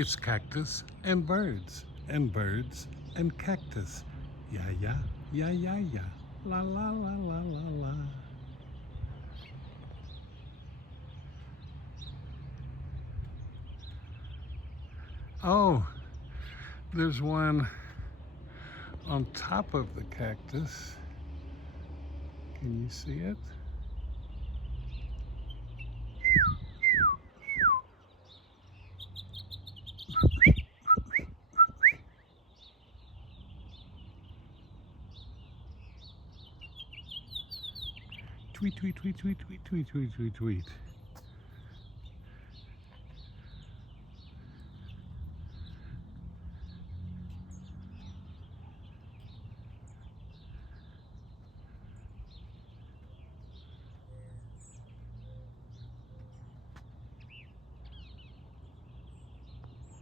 It's cactus and birds and cactus. Yeah, yeah, yeah, yeah, yeah. La, la, la, la, la, la. Oh, there's one on top of the cactus. Can you see it? Tweet, tweet, tweet, tweet, tweet, tweet, tweet, tweet, tweet.